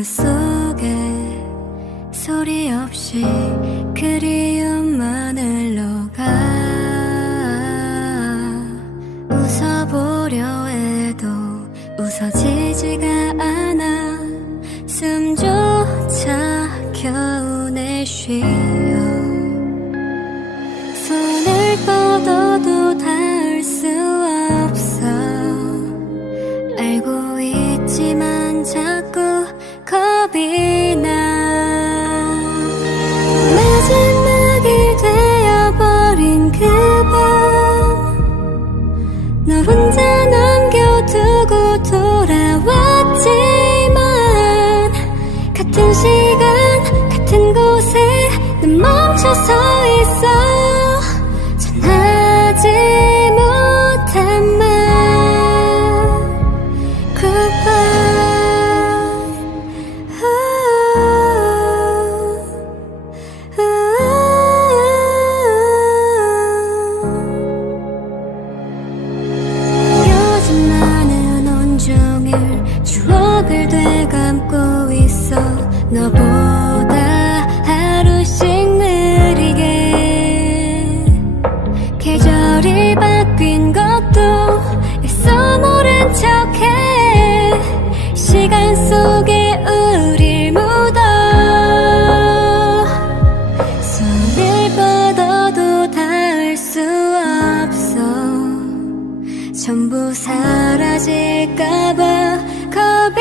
하루 속에 소리 없이 그리움만을 녹아 웃어보려 해도 웃어지지가 않아 숨조차 겨우 내쉬어 손을 뻗어도 닿을 수 없어 알고 있지만 자꾸 겁이 나 마지막이 되어버린 그 밤 널 혼자 남겨두고 돌아왔지만 같은 시간 같은 곳에 난 멈춰서 있어 전하지 못한 말 요즘 나는 온종일 추억을 되감고 있어 너보다 하루씩 느리게 계절이 바뀐 것도 애써 모른 척해 시간 속에 우릴 묻어 손을 뻗어도 닿을 수 없어 전부 사라질까봐 겁이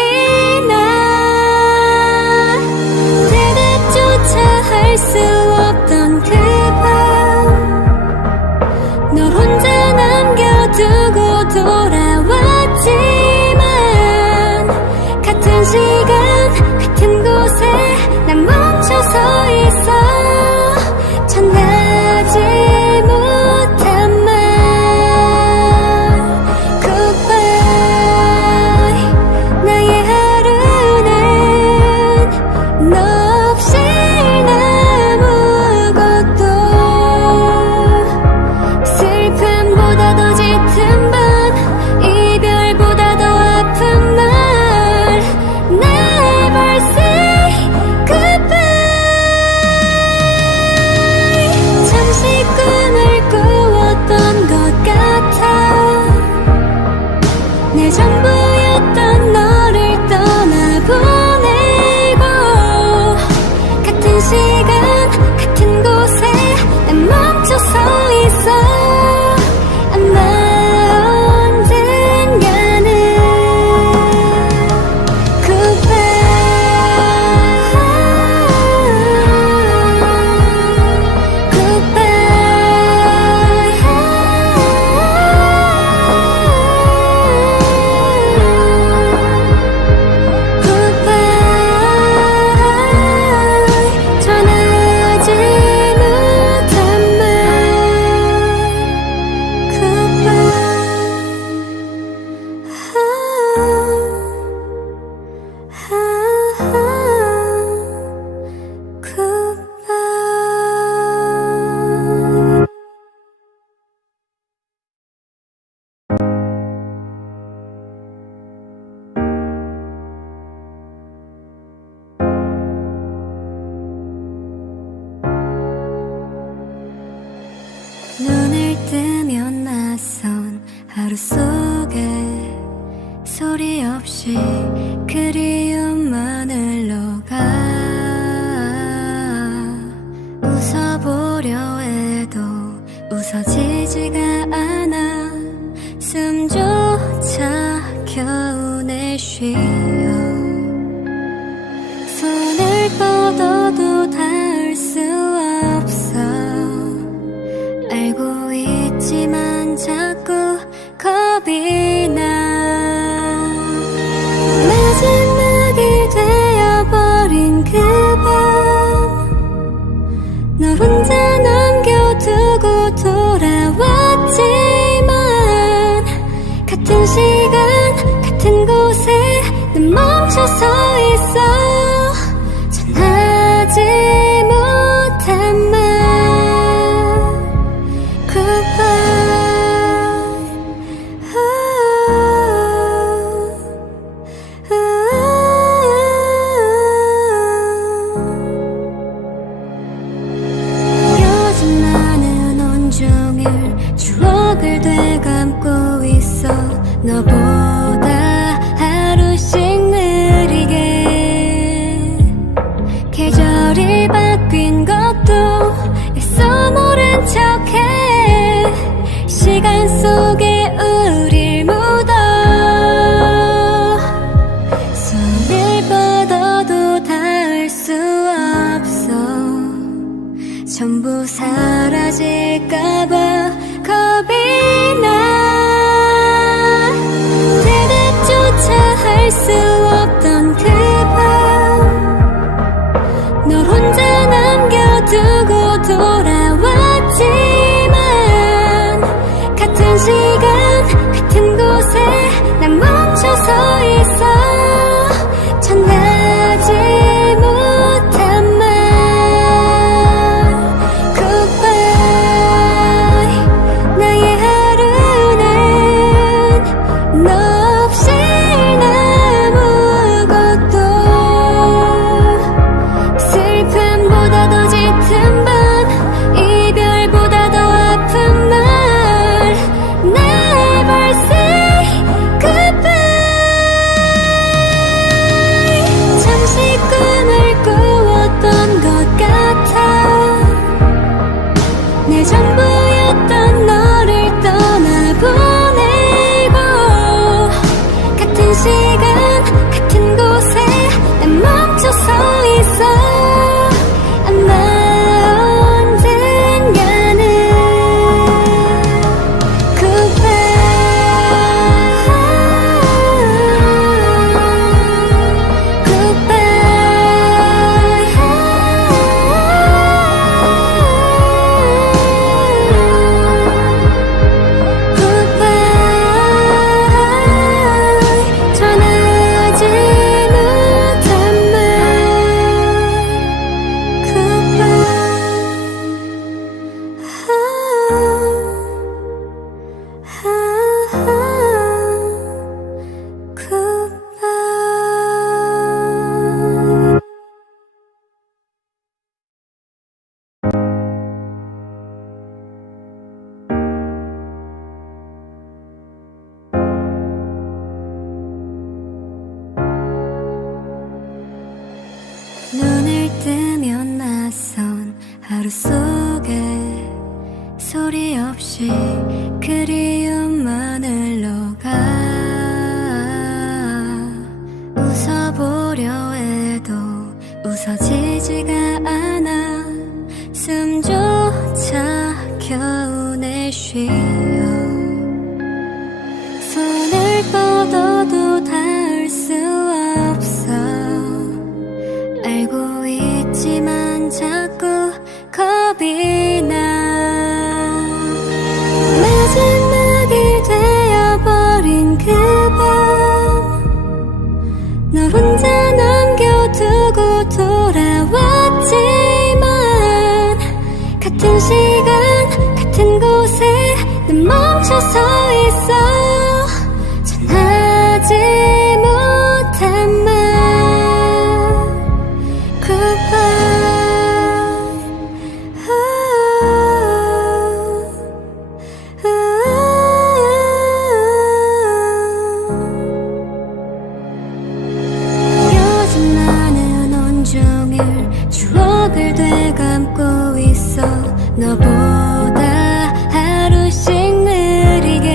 나 대답조차 할 수 없던 그 밤 널 혼자 남겨두고 돌아왔지만 같은 시간 같은 곳에 난 멈춰서 있어 전하지 못한 말 Goodbye 나의 하루는 너 없이 아무것도 슬픔보다도 짙은 밤 이별보다 더 아픈 말 Never say goodbye 잠시 꿈을 꾸었던 것 같아 내 전부였던 너를 떠나보내고 같은 시간 같은 곳에 난 멈춰서 있어 아마 언젠가는 전하지 못한 말 눈을 뜨면 낯선 하루 속에 소리 없이 그리움만을 녹아 웃어보려 해도 웃어지지가 않아 숨조차 겨우 내쉬어 손을 뻗어도 닿을 수 없어 알고 있지만 자꾸 겁이 나 마지막이 되어버린 그 밤 널 혼자 남겨두고 돌아왔지만 같은 시간 같은 곳에 난 멈춰서 있어 전하지 못한 말 Goodbye 수 없어. 전부 사라질까봐 겁이 나. 대답조차 할 수 없던 그 밤, 널 혼자 남겨두고 돌아왔지만 같은 시간 같은 곳에 난 멈춰서 있어. 전하지 못한 말 Goodbye. 나의 하루는 너 없이 아무것도. 슬픔보다 더 짙은 밤, 이별보다 더 아픈 말 Never say goodbye. 잠시 꿈을 꾸었던 것 같아. 내 전부였던 너를 떠나보내고 같은 시간 같은 곳에 난 멈춰서 있어. 아마 언젠가는 전하지 못한 말 Goodbye. 눈을 뜨면 낯선 하루 속에 소리 없이 그리움만 흘러가. 웃어보려 해도 웃어지지가 않아. 숨조차 겨우 내쉬어. 손을 뻗어도 닿을 수 없어. 알고 있지만 자꾸 겁이 나. 마지막이 되어버린 그 밤, 널 혼자 남겨두고 돌아왔지만 같은 시간 같은 곳에 난 멈춰서 있어. 전하지 못한 말 요즘 나는 온종일 추억을 되감고 있어. 너보다 하루씩 느리게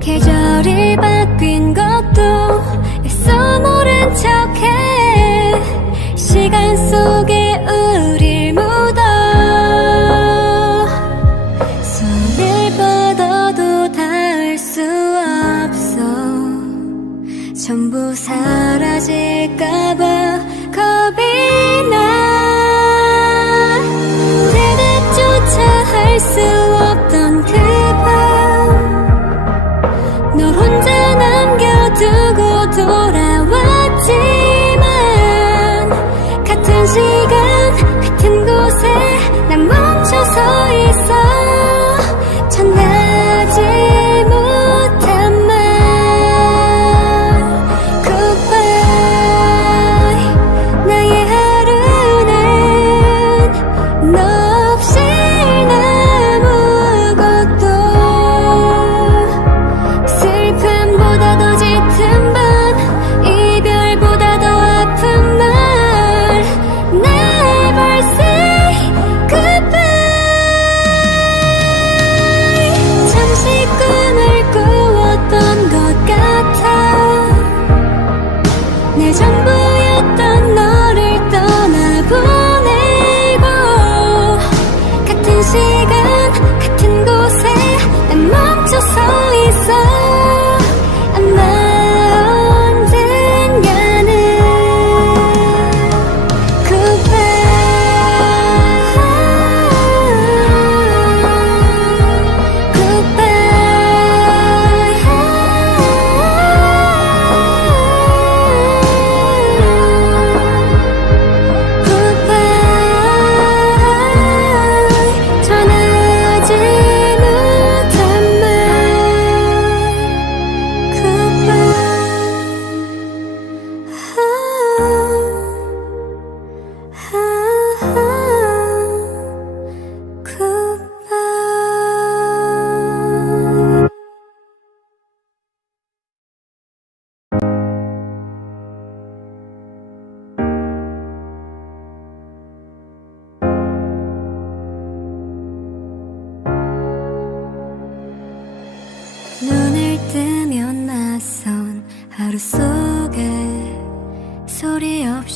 계절이 바뀐 것도 애써 모른 척해. 시간 속에 우릴 묻어. 손을 뻗어도 닿을 수 없어. 전부 사라질까봐 겁이 나. 대답조차 할 수 없던 그 밤, 널 혼자 남겨두고 돌아왔지만 같은 시간 같은 곳에 난 멈춰서 있어. 전하지 못한 말 Goodbye. 나의 하루는 너 없이 아무것도. 슬픔보다 더 짙은 밤, 이별보다 더 아픈 말 Never say goodbye. 잠시 꿈을 꾸었던 것 같아. 내 전부였던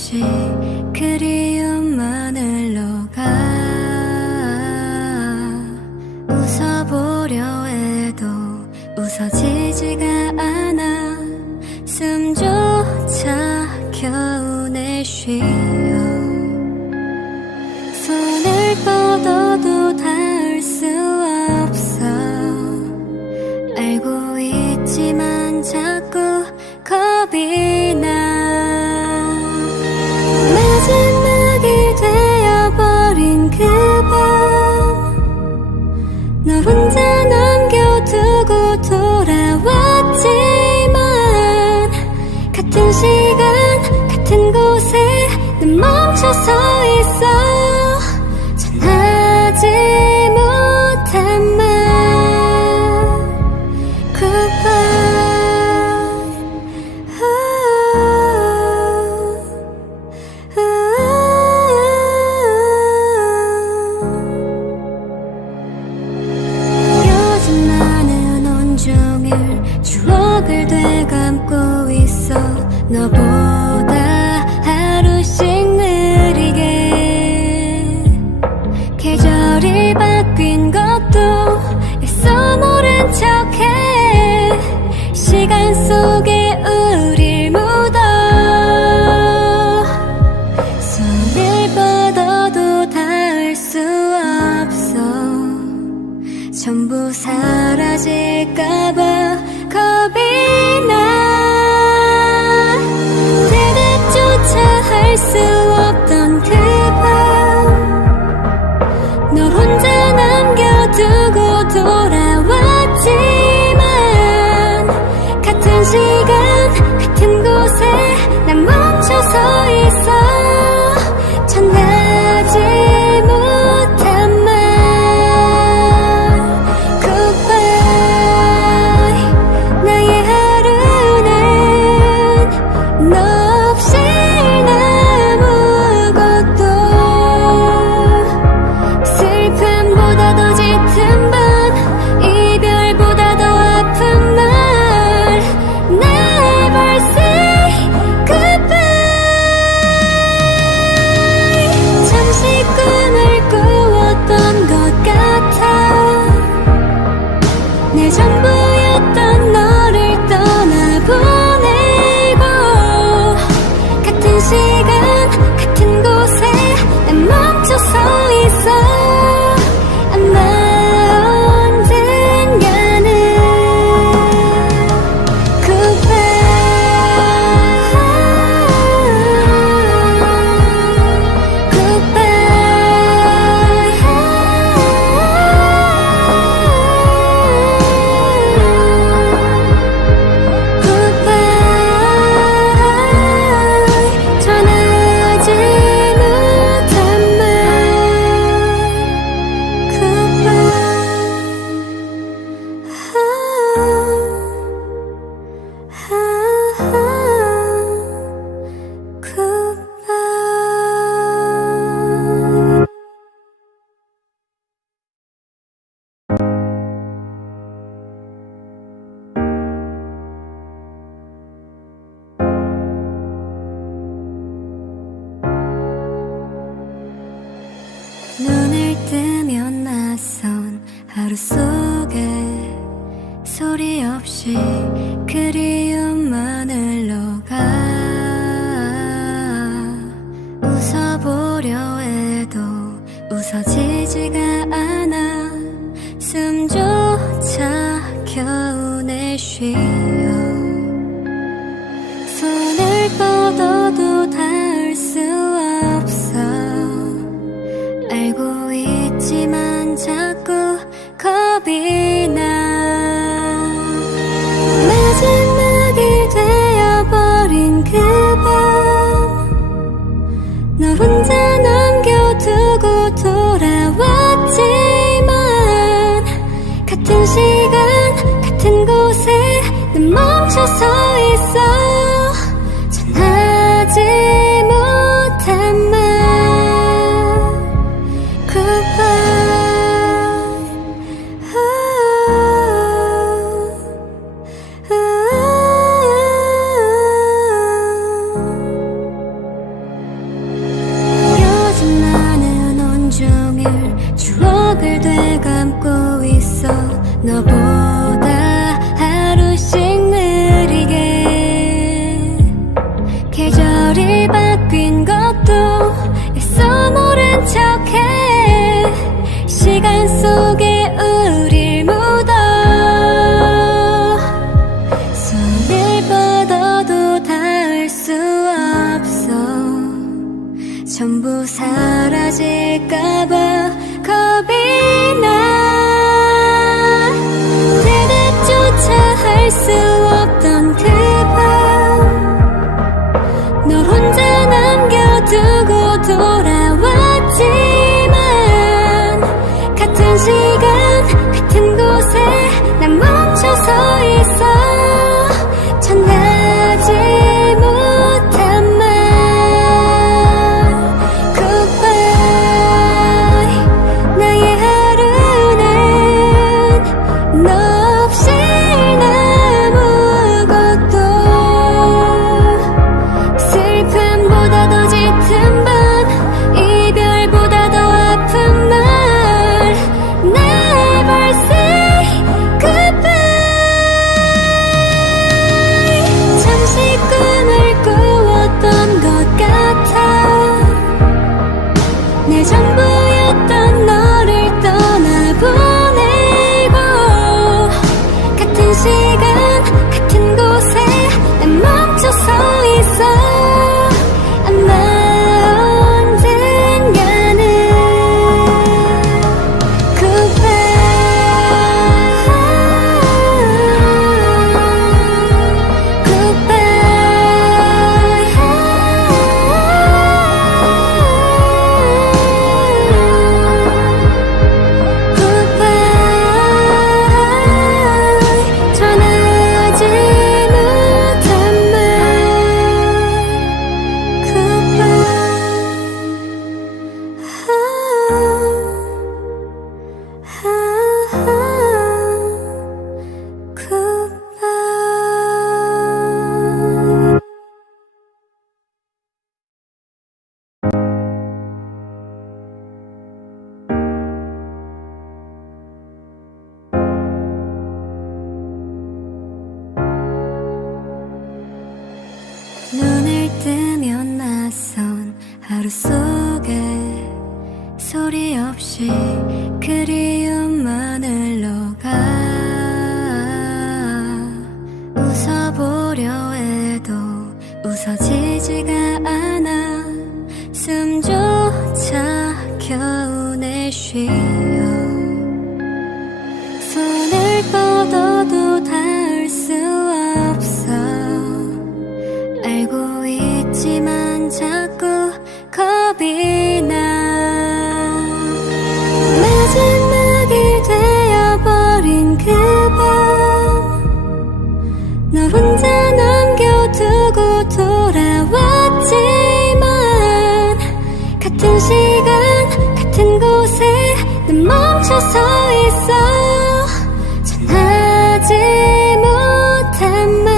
없이 그리움만을 녹아 웃어보려 해도 웃어지지가 않아 숨조차 겨우 내쉬어 손을 뻗어도 닿을 수 없어 알고 있지만 자꾸 겁이 나 마지막이 되어버린 그 밤 널 혼자 남겨두고 돌아왔지만 같은 시간 같은 곳에 난 멈춰서 있어 전하지 못한 말 추억을 되감고 있어 너보다 하루씩 느리게 계절이 바뀐 것도 애써 모른 척해 시간 속에 우릴 묻어 손을 뻗어도 닿을 수 없어 전부 사라질까봐 겁이 나 대답조차 할 수 없던 그 밤 널 혼자 남겨두고 돌아왔지만 같은 시간 같은 곳에 난 멈춰서 있어 전하지 못한 말 내 전부였던 너를 떠나보내고 같은 시간 같은 곳에 난 멈춰서 있어 아마 언젠가는 눈을 뜨면 낯선 하루 속에 소리 없이 그리움만을 녹아 웃어보려 해도 웃어지지가 않아 숨조차 겨우 내쉬어 손을 뻗어도 닿을 수 없어 알고 있지만 자꾸 겁이 나 마지막이 되어버린 그 밤 널 혼자 남겨두고 돌아왔지만 같은 시간 같은 곳에 난 멈춰서 있어 전하지 못한 말 계절이 바뀐 것도 애써 모른 척해 시간 속에 우릴 묻어 손을 뻗어도 닿을 수 없어 전부 사라질까봐 겁이 나 대답조차 할 수 없던 그 밤 널 혼자 남겨두고 돌아왔지만 같은 시간 같은 곳에 난 멈춰서 있어 전하지 못한 말 Goodbye 나의 하루는 너 없이 아무것도 슬픔보다 더 짙은 밤 이별보다 더 아픈 말 Never say goodbye 잠시 꿈을 꾸었던 것 같아 내 전부였던 너를 떠나보내고 같은 시간 같은 곳에 난 멈춰서 있어 아마 언젠가는 전하지 못한 말 Goodbye 눈을 뜨면 낯선 하루 속에 소리 없이 그리움만 흘러가 웃어보려 해도 웃어지지가 않아 숨조차 겨우 내쉬어 손을 뻗어도 닿을 수 없어 알고 있지만 자꾸 겁이 나 마지막이 되어버린 그 밤 널 혼자 남겨두고 돌아왔지만 같은 시간 같은 곳에 난 멈춰서 있어 전하지 못한 말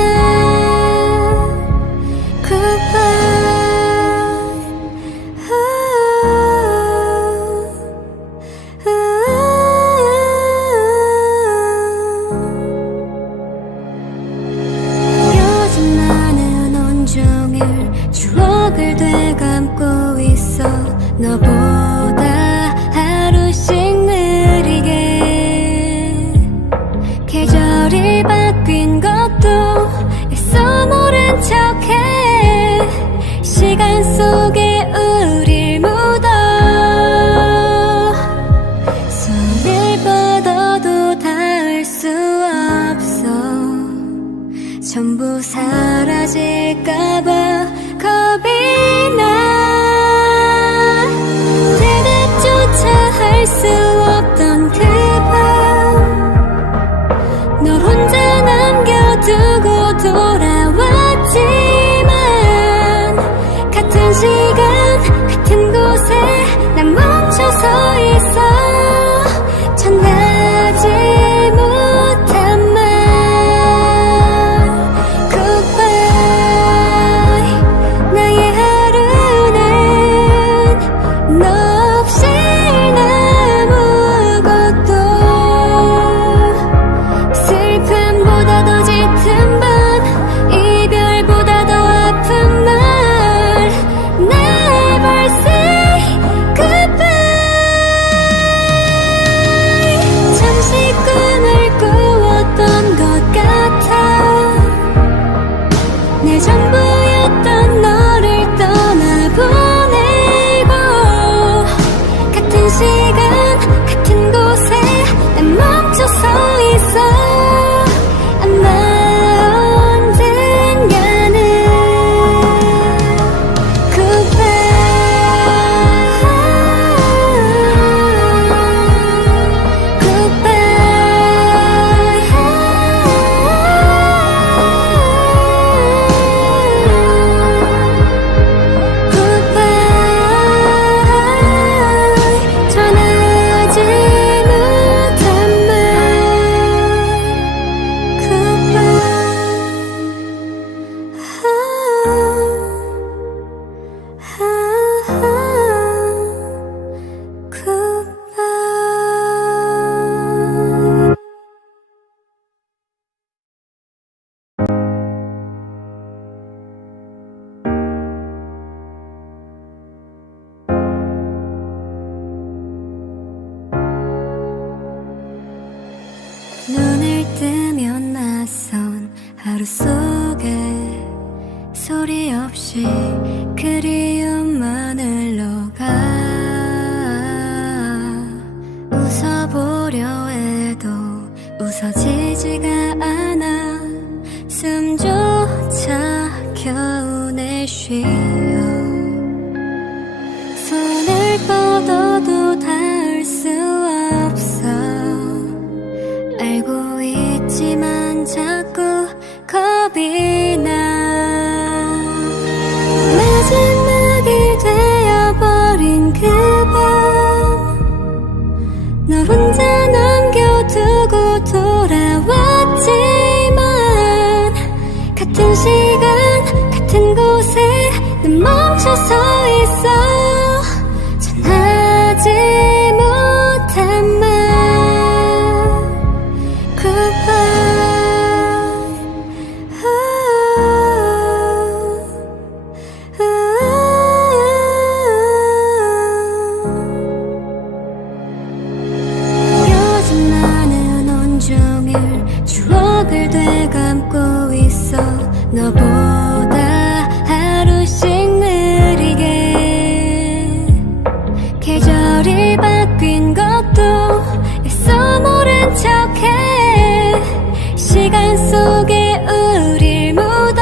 요즘 나는 온종일 추억을 되감고 있어 너보다 하루씩 느리게 계절이 바뀐 것도 애써 모른 척해 시간 속에 우릴 묻어 손을 뻗어도 닿을 수 없어 전부 사라질까봐 겁이 나 대답조차 할 수 없던 그 밤 널 혼자 남겨두고 돌아왔지만 같은 시간 없이 그리움만을 녹아 웃어보려 해도 웃어지지가 않아 숨조차 겨우 내쉬어 손을 뻗어도 닿을 수 없어 알고 있지만 자꾸 겁이 나 마지막이 되어버린 그 밤 널 혼자 남겨두고 돌아왔지만 같은 시간 같은 곳에 난 멈춰서 있어 전하지 못한 말 추억을 되감고 있어 너보다 하루씩 느리게 계절이 바뀐 것도 애써 모른 척해 시간 속에 우릴 묻어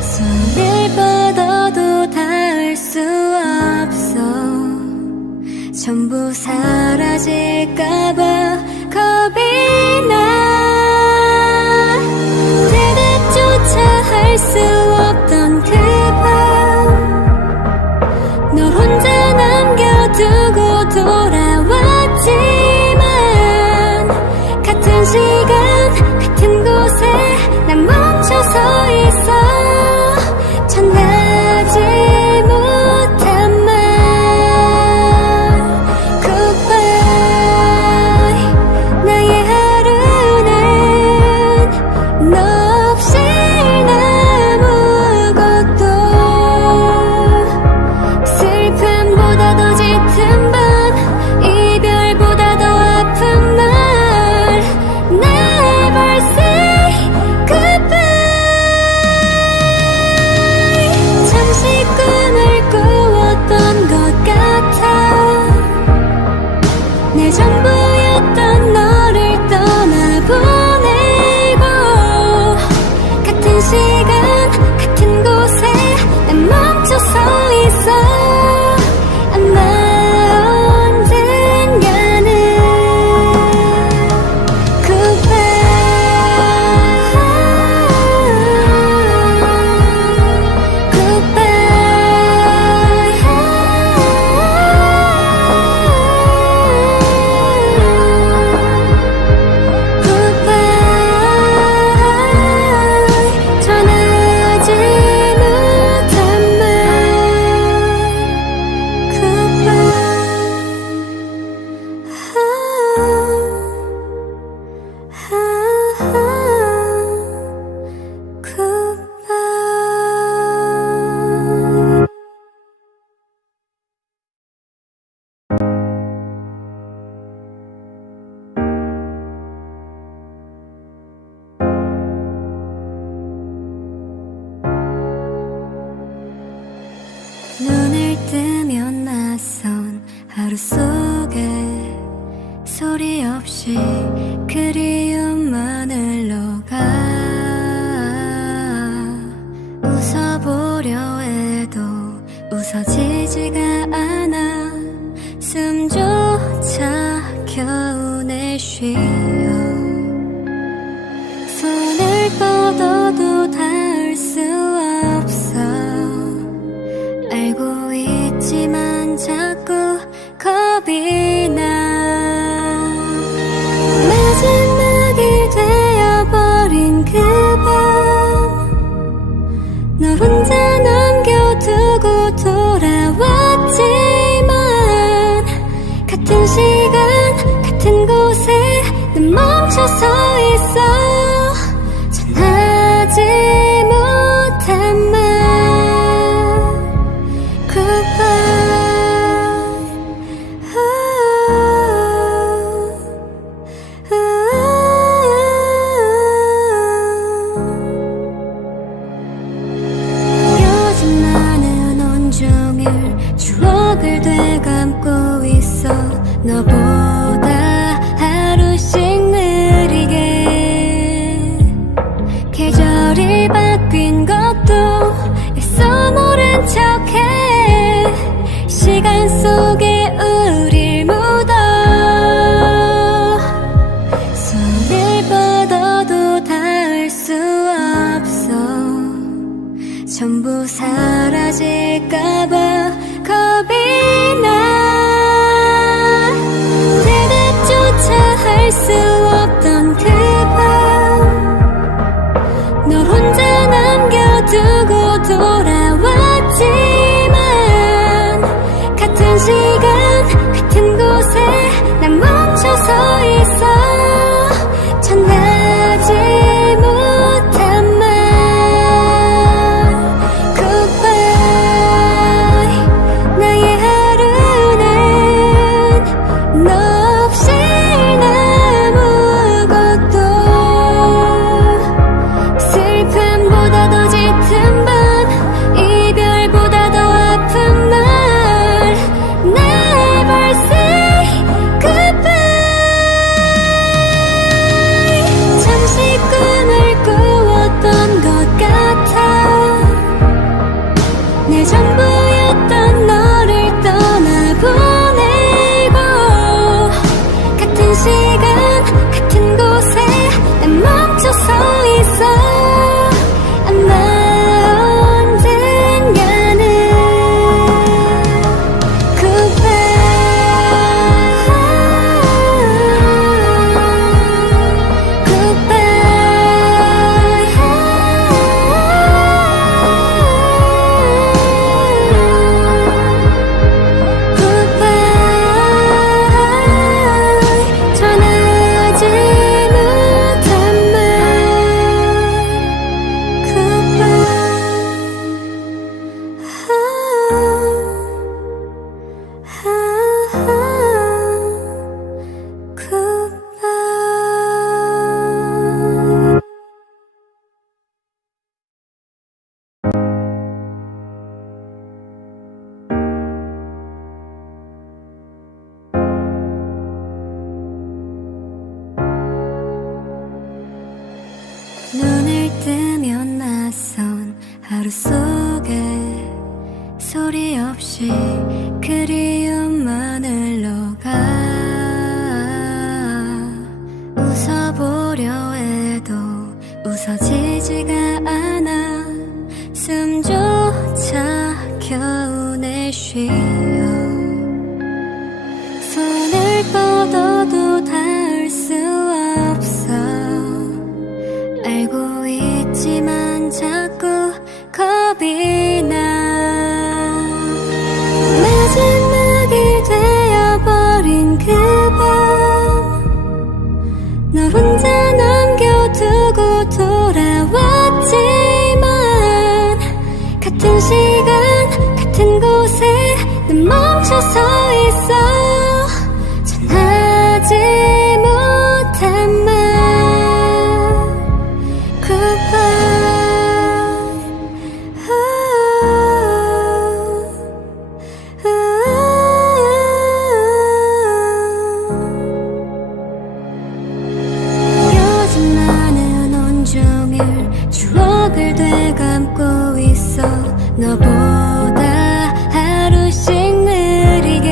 손을 뻗어도 닿을 수 없어 전부 사라질까봐 겁이 나 대답조차 할 수 없던 그 밤 널 혼자 남겨두고 돌아왔지만 같은 시간 같은 곳에 난 멈춰서 있어 전하지 못한 말 내 전부였던 너를 떠나보내고 같은 시간 같은 곳에 난 멈춰서 있어 아마 언젠가는 눈을 뜨면 낯선 하루 속에 소리 없이 그리움만을 녹아 웃어보려 해도 웃어지지가 않아 숨조차 겨우 내쉬어 손을 뻗어도 닿을 수 없어 알고 있지만 자꾸 겁이 나 마지막이 되어버린 그 밤 널 혼자 남겨두고 돌아왔지만 같은 시간 같은 곳에 난 멈춰서 있어 전하지 못한 말 전부 사라질까봐 겁이 나. 대답조차 할 수 없던 그 밤 널 혼자 남겨두고 돌아왔지만 같은 시간 같은 곳에 난 멈춰서 있어. 전하지 못한 말 Goodbye. 나의 하루는 너 없이 아무것도. 슬픔보다 더 짙은 밤 이별보다 더 아픈 날 Never say goodbye. 잠시 꿈을 꾸었던 것 같아. 내 전부였던 너를 떠나보내고 같은 시간 같은 곳에 난 멈춰서 있어. 아마 언젠가는 전하지 못한 말 Goodbye. 눈을 뜨면 낯선 하루 속에 소리 없이 그리움만 흘러가. 웃어보려 해도 웃어지지가 않아. 숨조차 겨우 내쉬어. 손을 뻗어도 닿을 수 없어. 알고 있지만 자꾸 겁이 나. 마지막이 되어버린 그 밤 널 혼자 남겨두고 돌아왔지만 같은 시간 같은 곳에 난 멈춰서 있어. 전하지 못한 말 요즘 나는 온종일 추억을 되감고 있어. 너보다 하루씩 느리게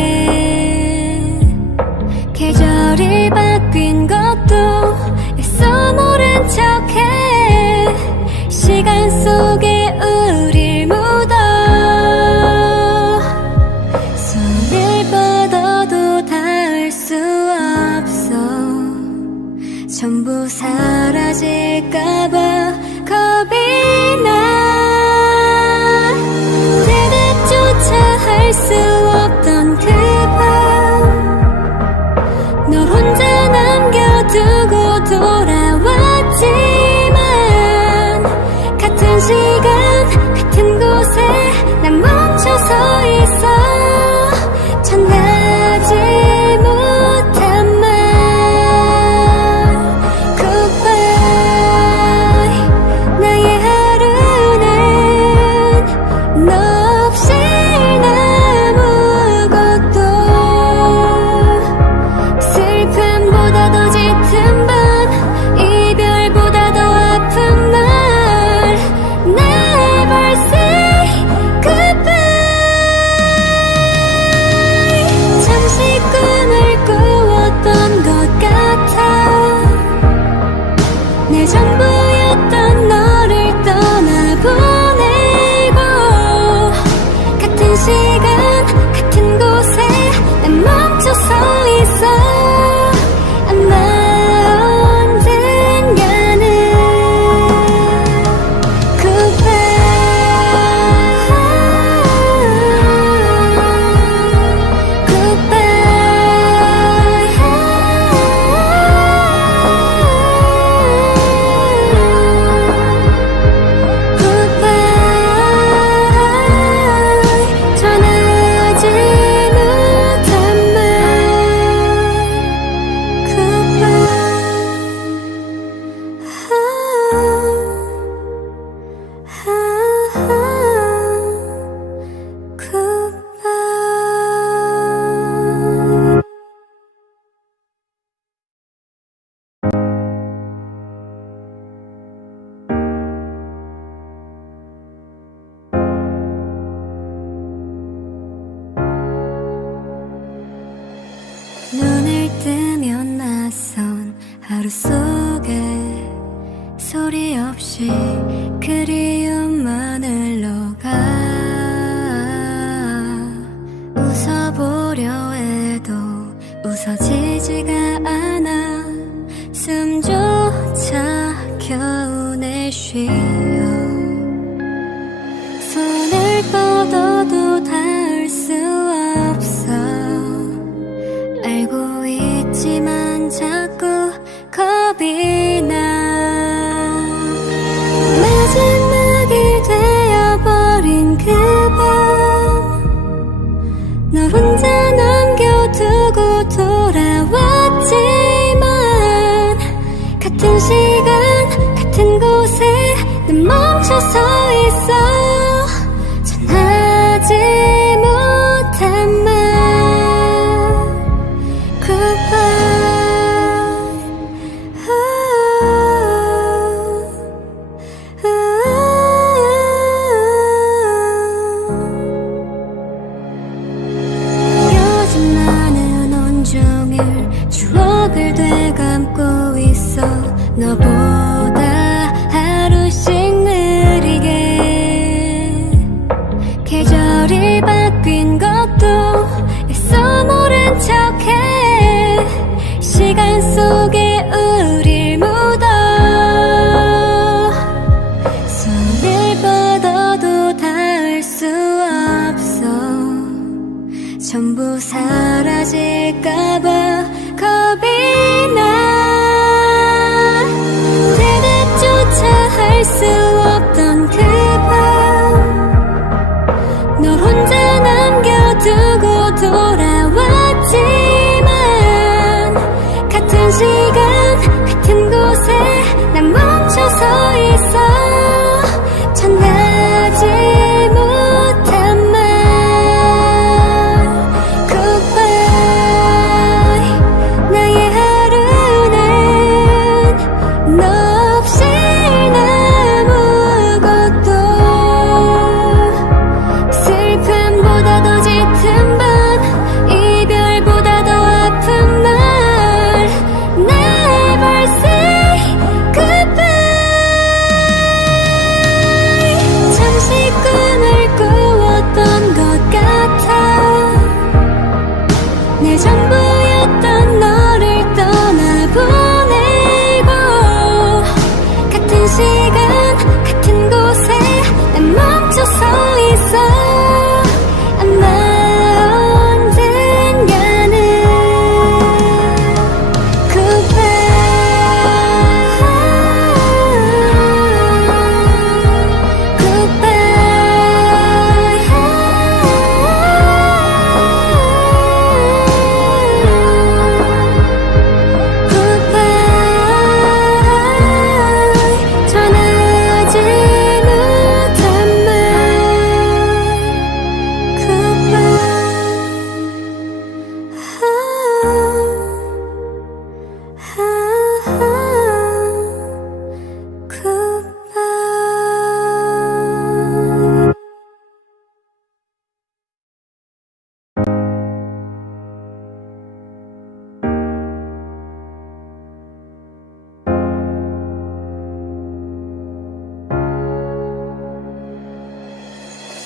계절이 바뀐 것도 애써 모른 척해. 시간 속에 우릴 묻어. 손을 뻗어도 닿을 수 없어. 전부 사라질까봐 겁이 나. 대답조차 할 수 없던 그 밤 널 혼자 남겨두고 돌아왔지만 같은 시간 쉬어 손을 뻗어도 닿을 수 없어 알고 있지만 자꾸 겁이 나 마지막이 되어버린 그 밤 널 혼자 남겨두고 돌아왔지만 같은 시간 같은 곳에 난 멈춰서 있어 전하지 못한 말 요즘 나는 온종일 추억을 되감고 있어 너보다 하루씩 느리게 계절이 바뀐 것도 애써 모른 척해 시간 속에 우릴 묻어 손을 뻗어도 닿을 수 없어 전부 사라질까봐 겁이 나 대답조차 할 수 없던 그 밤 널 혼자 남겨두고 돌아왔지만 같은 시간 같은 곳에 난 멈춰서 있어 전하지 못한 말 Goodbye 나의 하루는 너 없이 아무것도 슬픔보다도 짙은 밤 이별보다 더 아픈 말 Never say goodbye 잠시 꿈을 꾸었던 것 같아 내 전부였던 너를 떠나보내고 같은 시간 같은 곳에 난 멈춰서 있어 아마 언젠가는 전하지 못한 말 Goodbye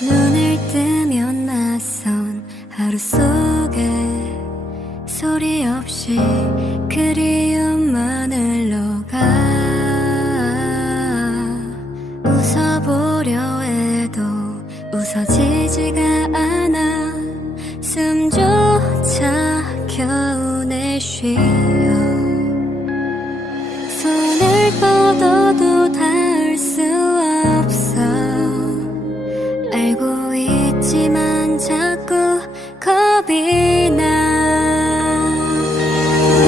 눈을 뜨면 낯선 하루 속에 소리 없이 그리움만 흘러가 웃어보려 해도 웃어지지가 않아 숨조차 겨우 내쉬어 손을 뻗어도 닿을 수 없어 알고 있지만 자꾸 겁이 나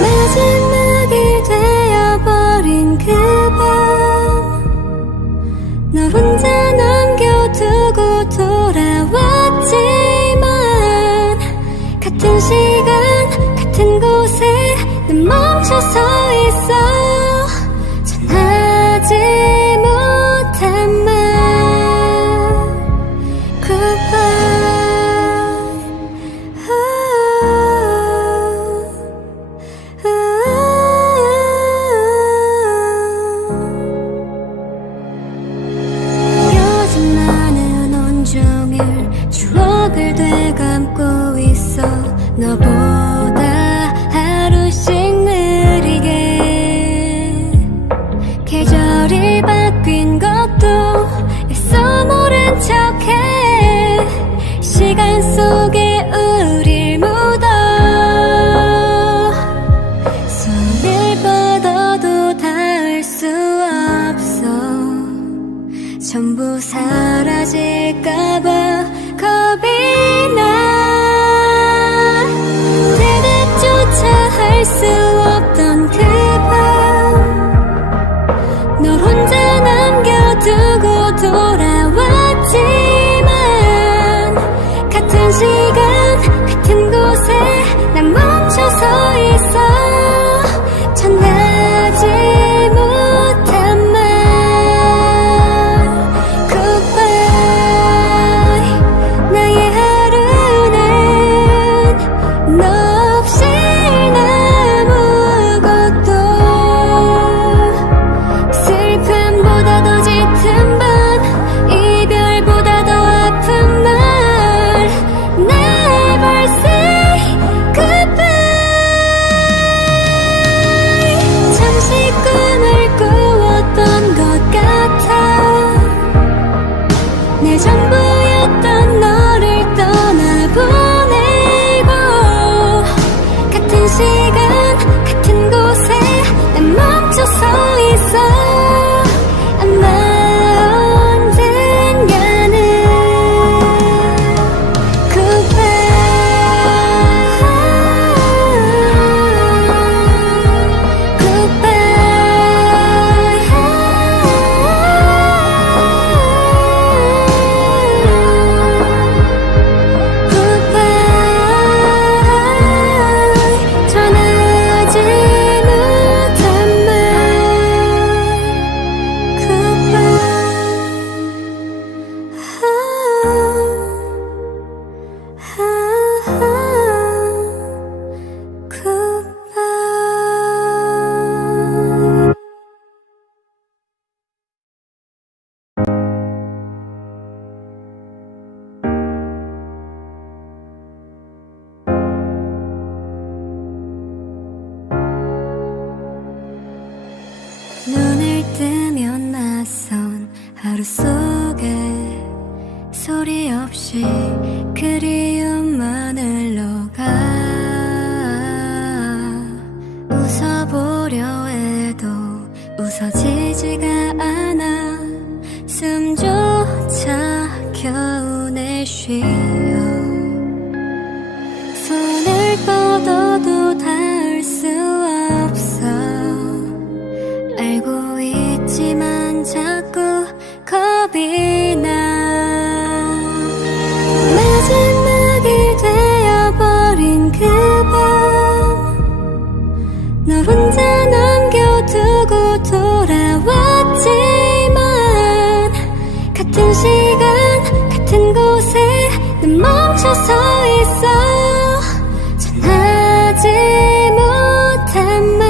마지막이 되어버린 그 밤 널 혼자 남겨두고 돌아왔지만 같은 시간 같은 곳에 난 멈춰서 있어 전하지 못한 말 Goodbye 사라질까봐 겁이 나. 대답조차 할 수 없던 그 밤 널 혼자 남겨두고 돌아왔지만 같은 시간 같은 곳에 난 멈춰서 있어. 전하지 못한 말 Goodbye. 나의 하루는 너 없이 아무것도. 슬픔보다 더 짙은 밤 이별보다 더 아픈 말 Never say goodbye. 잠시 꿈을 꾸었던 것 같아. 내 전부였던 너를 떠나보내고 같은 시간 같은 곳에 난 멈춰서 있어. 아마 언젠가는 전하지 못한 말 Goodbye. 눈을 뜨면 낯선 하루 속에 소리 없이 그리움만 흘러가. 웃어보려 해도 웃어지지가 않아. 숨조차 겨우 내쉬어. 손을 뻗어도 닿을 수 없어. 알고 있지만 자꾸 겁이 나. 마지막이 되어버린 그 밤 널 혼자 남겨두고 돌아왔지만 같은 시간 같은 곳에 난 멈춰서 있어. 전하지 못한 말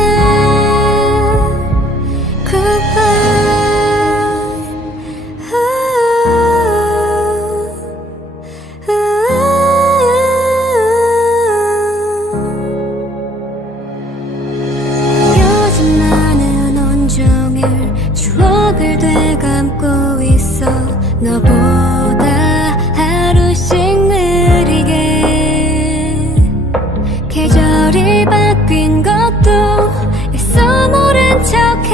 요즘 나는 온종일 추억을 되감고 있어. 너보다 하루씩 느리게 계절이 바뀐 것도 애써 모른 척해.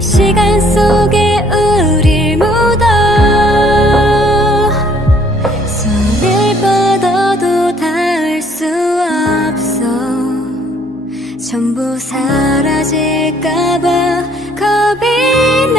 시간 속에 우릴 묻어. 손을 뻗어도 닿을 수 없어. 전부 사라질까봐 겁이 나.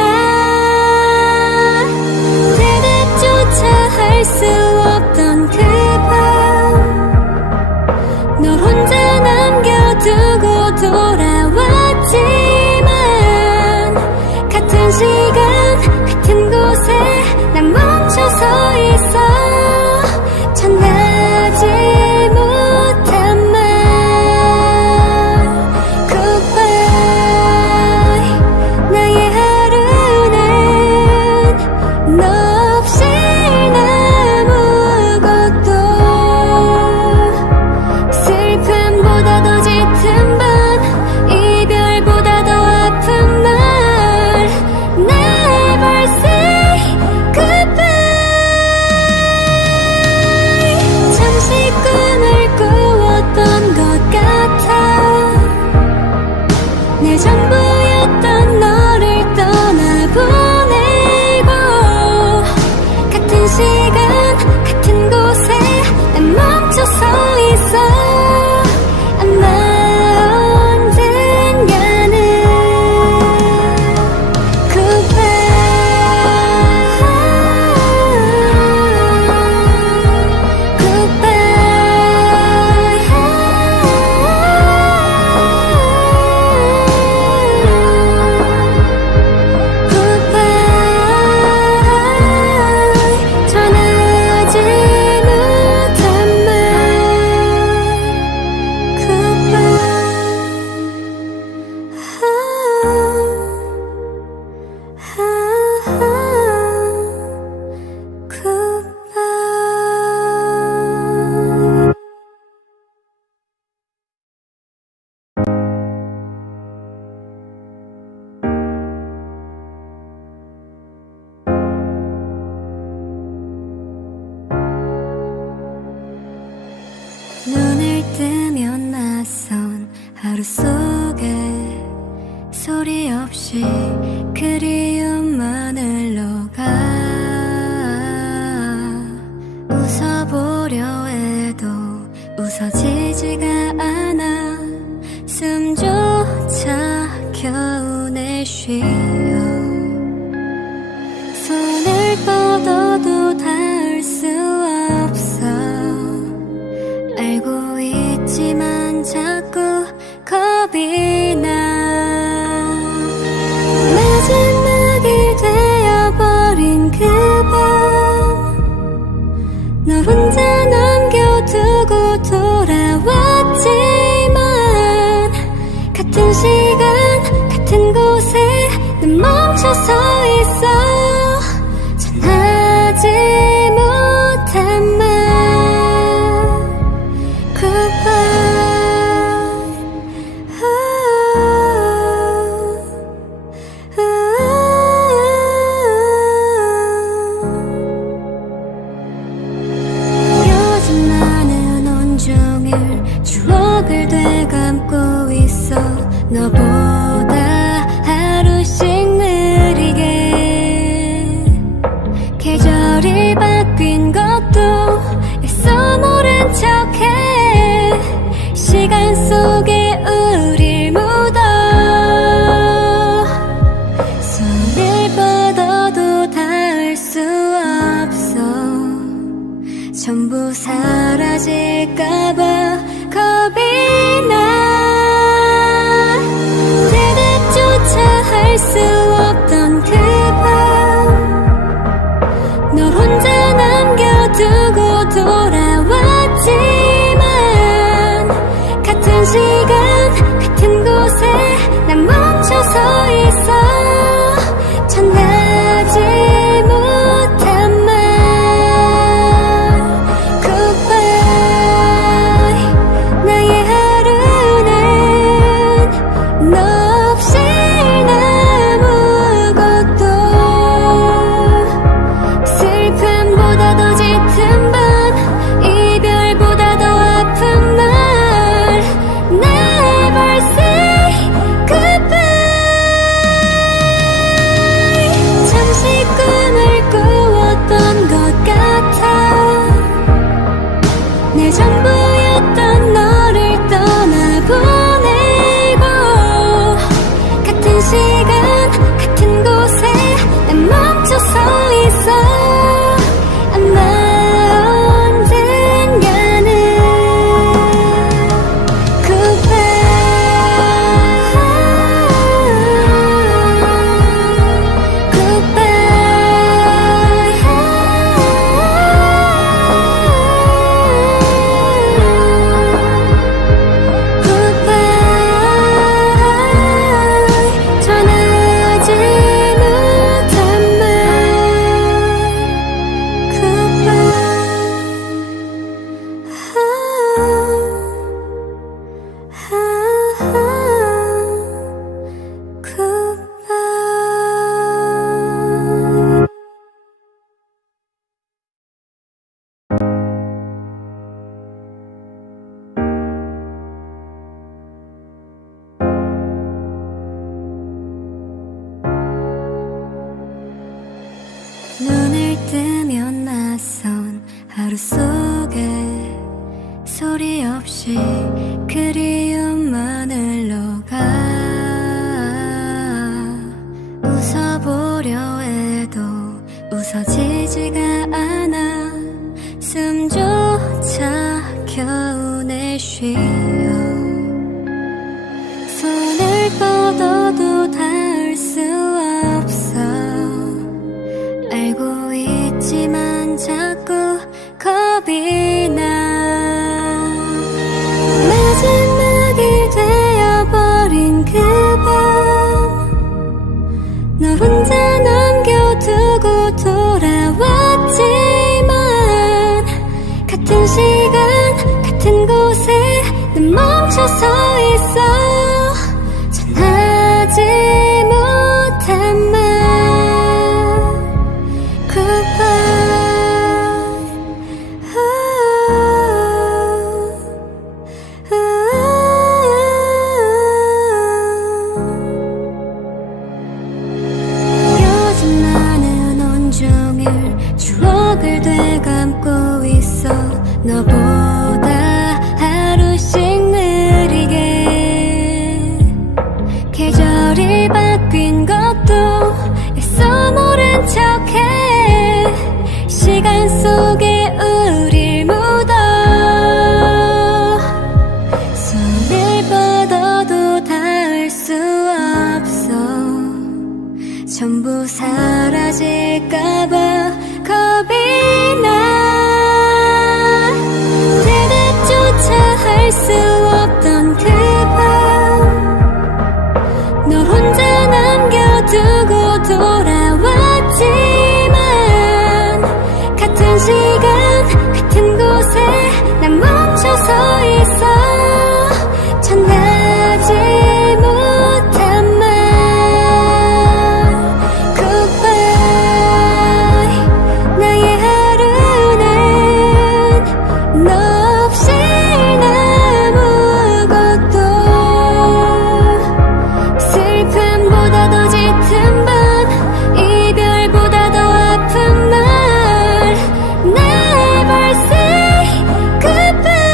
닿을 수 없어. 알고 있지만 자꾸 겁이 나. 마지막이 되어버린 그 밤, 널 혼자 남겨두고 돌아왔지만 같은 시간 같은 곳에 난 멈춰서 있어. 전하지 못한 말 요즘 나는 온종일 추억을 되감고 있어. 너보다 하루씩 느리게 계절이 바뀐 것도 애써 모른 척해. 시간 속에 우릴 묻어. 손을 뻗어도 닿을 수 없어. 전부 사라질까봐 겁이 나. 대답조차 할 수 없던 그 밤, 널 혼자 남겨두고 돌아왔지만 같은 시간 같은 곳에 난 멈춰서 있어. 전하지 못한 말 Goodbye. 나의 하루는 너 없이 아무것도. 슬픔보다도 짙은 밤, 이별보다 더 아픈 말. Never say goodbye. 잠시 꿈을 꾸었던 것 같아. 내 전부였던 너를 떠나보내고 같은 시간 같은 곳에 난 멈춰서 있어. 아마 언젠가는 전하지 못한 말 Goodbye. 눈을 뜨면 낯선 하루 속에 소리 없이 그리움만 흘러가. 웃어보려 해도 웃어지지가 않아. 숨조차 겨우 내쉬어. 손을 뻗어도 닿을 수 없어. 알고 있지만 자꾸 겁이 나. 마지막이 되어버린 그 밤, 널 혼자 남겨두고 돌아왔지만 같은 시간 같은 곳에 난 멈춰서 있어. 전하지 못한 말 요즘 나는 온종일 추억을 되감고 있어. 너보다 하루씩 느리게 계절이 바뀐 것도 애써 모른 척해. 시간 시간 속에 우릴 묻어 손을 뻗어도 닿을 수 없어 전부 사라질까봐 겁이 나 대답조차 할 수 없던 그 밤 널 혼자 남겨두고 돌아왔지만 같은 시간 같은 곳에 난 멈춰서 있어 전하지 못한 말 Goodbye 나의 하루는 너 없이 아무것도 슬픔보다 더 짙은 밤 이별보다 더 아픈 말 Never say goodbye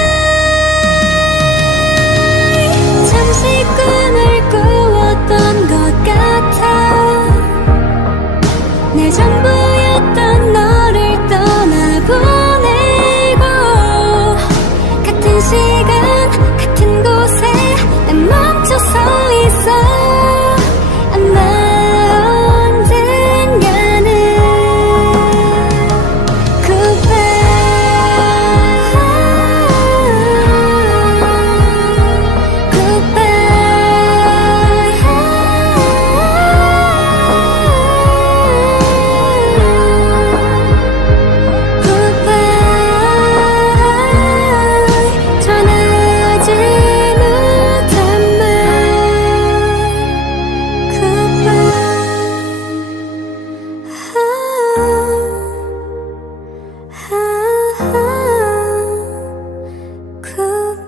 잠시 꿈을 꾸었던 것 같아 내 전부였던 너를 떠나보내고 같은 시간 같은 곳에 난 멈춰서 있어 아마 언젠가는 전하지 못한 말 Goodbye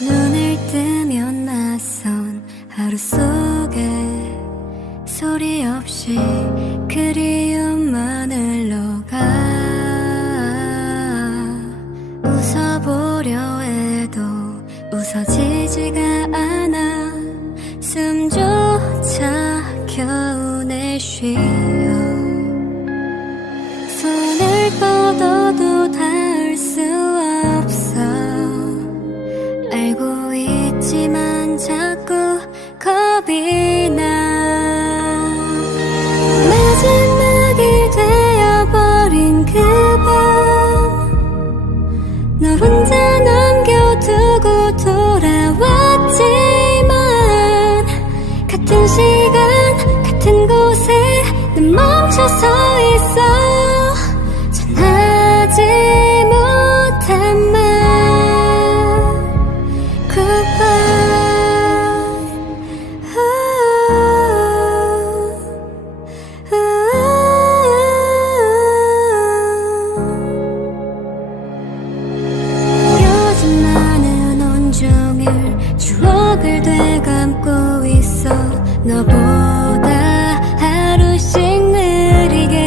눈을 뜨면 낯선 하루 속에 소리 없이 그리움만 흘러가 웃어보려 해도 웃어지지가 않아 숨조차 겨우 내쉬어 손을 뻗어도 닿을 수 없어 알고 있지만 자꾸 겁이 나 마지막이 되어버린 그 밤 널 혼자 남겨두고 돌아왔지만 같은 시간 같은 곳에 난 멈춰서 있어 전하지 못한 말 요즘 나는 온종일 추억을 되감고 있어 너보다 하루씩 느리게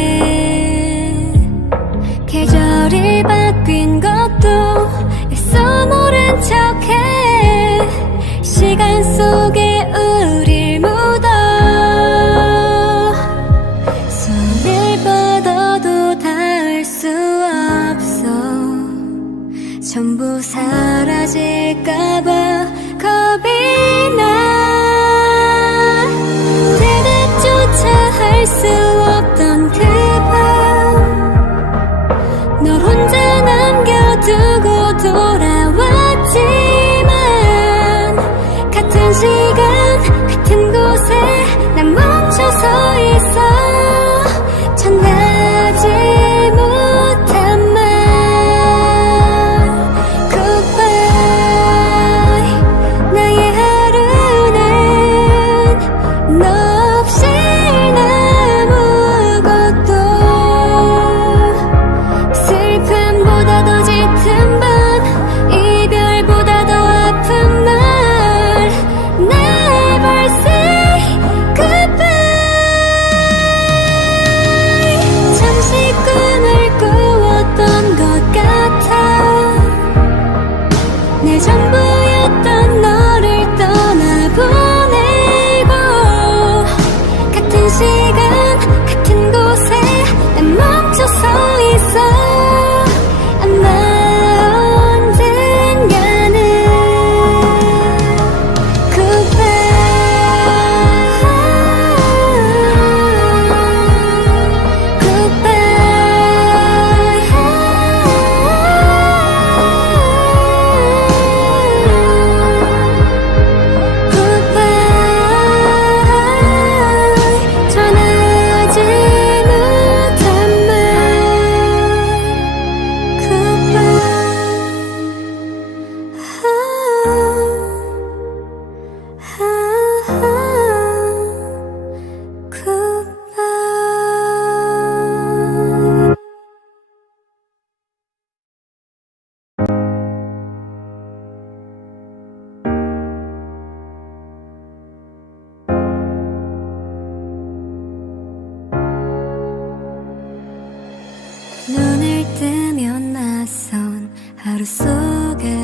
하루 속에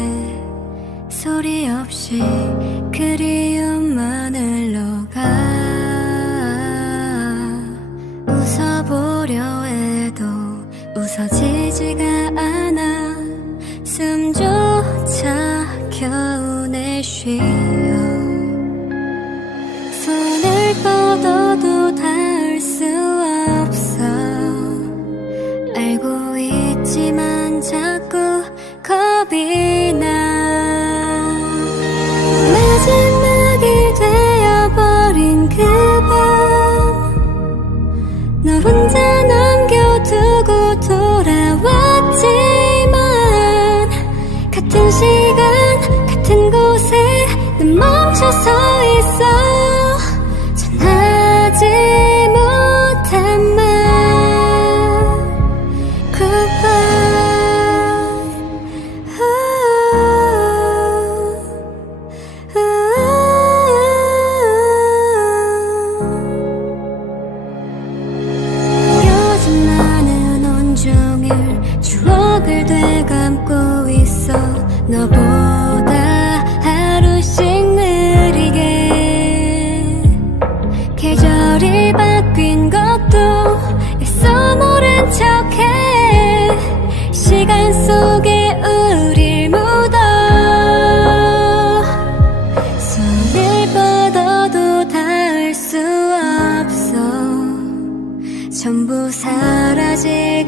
소리 없이 그리움만 흘러가. 웃어보려 해도 웃어지지가 않아. 숨조차 겨우 내쉬어. 손을 뻗어도 닿을 수 없어. 알고 있지만 자꾸 겁이 나. 마지막이 되어버린 그 밤, 너 혼자 남겨두고 돌아왔지만 같은 시간 같은 곳에 난 멈춰서 있어. 전하지 못한 말 추억을 되감고 있어. 너보다 하루씩 느리게 계절이 바뀐 것도 애써 모른 척해. 시간 속에 우릴 묻어. 손을 뻗어도 닿을 수 없어. 전부 사라질까봐